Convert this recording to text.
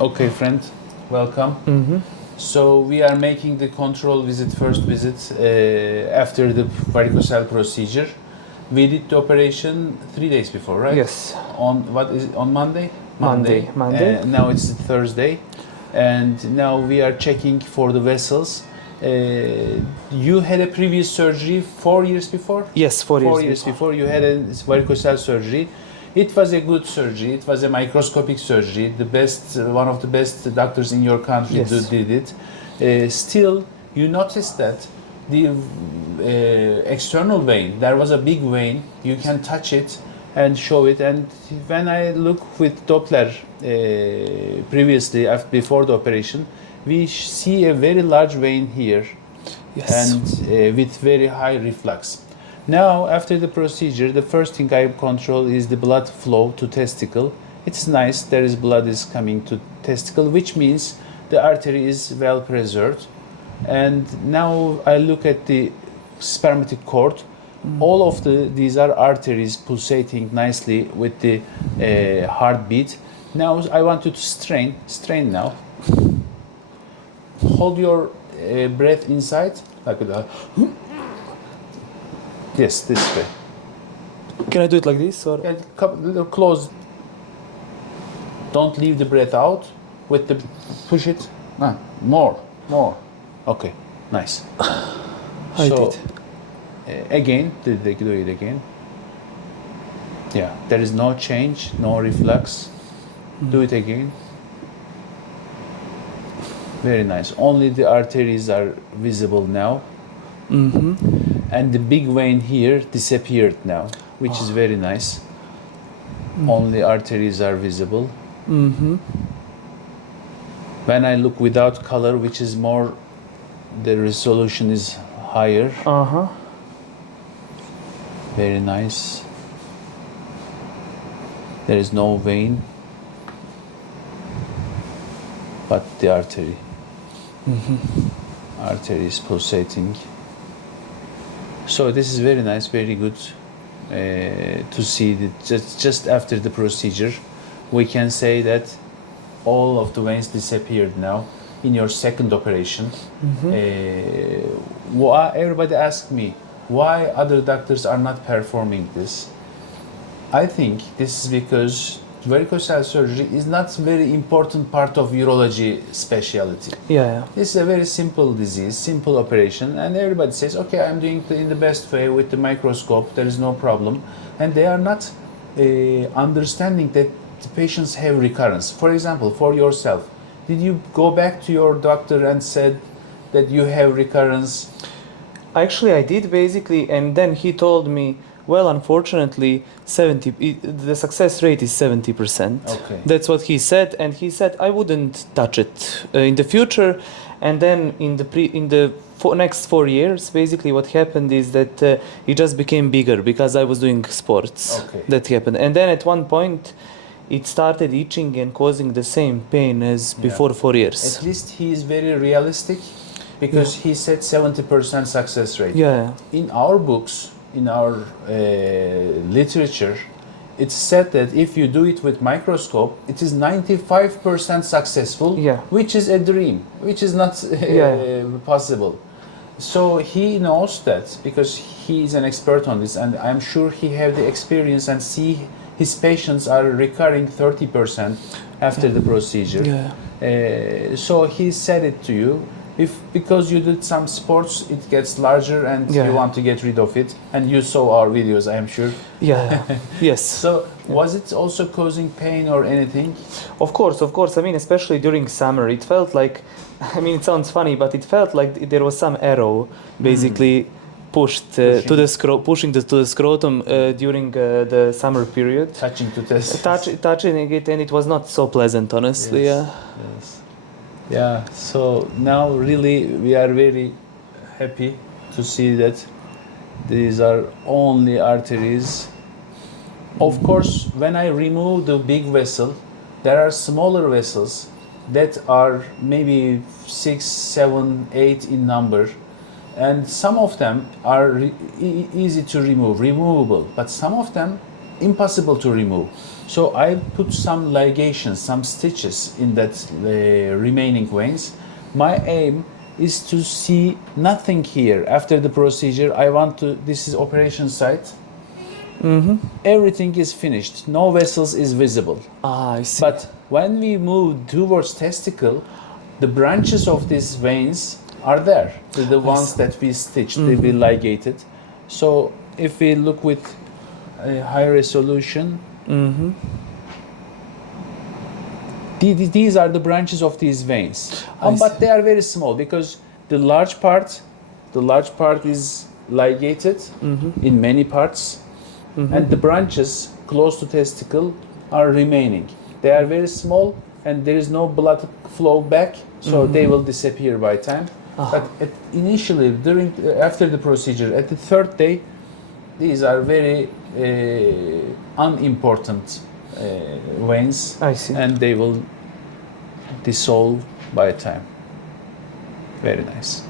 Okay, friend, welcome. So we are making the control visit, first visit after the varicocele procedure. We did the operation 3 days before, right? Yes. On what is it, on Monday? Monday. Now it's Thursday, and now we are checking for the vessels. You had a previous surgery 4 years before? Yes, 4 4 years years before you had a varicocele surgery. It was a good surgery. It was a microscopic surgery. The best, one of the best doctors in your country Yes. did it. Still, you noticed that the external vein, there was a big vein. You can touch it and show it. And when I look with Doppler previously, before the operation, we see a very large vein here, Yes. and with very high reflux. Now, after the procedure, the first thing I control is the blood flow to testicle. It's nice, there is blood is coming to testicle, which means the artery is well preserved. And now I look at the spermatic cord. All of these are arteries pulsating nicely with the heartbeat. Now I want you to strain now. Hold your breath inside, like that. Yes, this way. Can I do it like this or? Yeah, little close. Don't leave the breath out. With the push it. More. Okay, nice. I did. Again, do it again. Yeah, there is no change, no reflux. Do it again. Very nice. Only the arteries are visible now. And the big vein here disappeared now, which is very nice. Only arteries are visible. When I look without color, which is more, the resolution is higher. Very nice. There is no vein, but the artery. Artery is pulsating. So this is very nice, very good to see that just after the procedure, we can say that all of the veins disappeared now in your second operation. Everybody asked me, why other doctors are not performing this? I think this is because varicocele surgery is not a very important part of urology specialty. Yeah. This is a very simple disease, simple operation, and everybody says, okay, I'm doing it in the best way with the microscope, there is no problem. And they are not understanding that the patients have recurrence. For example, for yourself, did you go back to your doctor and said that you have recurrence? Actually, I did basically, and then he told me, well, unfortunately, the success rate is 70%. Okay. That's what he said, and he said I wouldn't touch it in the future. And then in the next 4 years, basically what happened is that it just became bigger because I was doing sports. Okay. That happened, and then at one point, it started itching and causing the same pain as before 4 years. At least he is very realistic, because he said 70% success rate. Yeah. In our books, in our literature, it's said that if you do it with microscope, it is 95% successful, which is a dream, which is not possible. So he knows that, because he is an expert on this, and I'm sure he have the experience and see his patients are recurring 30% after the procedure. So he said it to you. Because you did some sports, it gets larger and you want to get rid of it. And you saw our videos, I am sure. Yes. So was it also causing pain or anything? Of course. I mean, especially during summer, it felt like, I mean, it sounds funny, but it felt like there was some arrow basically pushing to the scrotum during the summer period. Touching to test. Touching it, and it was not so pleasant, honestly. Yes. Yeah, so now really we are very happy to see that these are only arteries. Of course, when I remove the big vessel, there are smaller vessels that are maybe 6, 7, 8 in number, and some of them are easy to remove, removable, but some of them impossible to remove. So I put some ligations, some stitches in that remaining veins. My aim is to see nothing here. After the procedure, I want to, this is operation site. Everything is finished. No vessels is visible. Ah, I see. But when we move towards testicle, the branches of these veins are there. The ones that we stitched, they be ligated. So if we look with a high resolution, these are the branches of these veins. But they are very small because the large part is ligated in many parts, and the branches close to testicle are remaining. They are very small, and there is no blood flow back, so they will disappear by time. But initially, after the procedure, at the third day, these are very unimportant veins, I see. and they will dissolve by time. Very nice.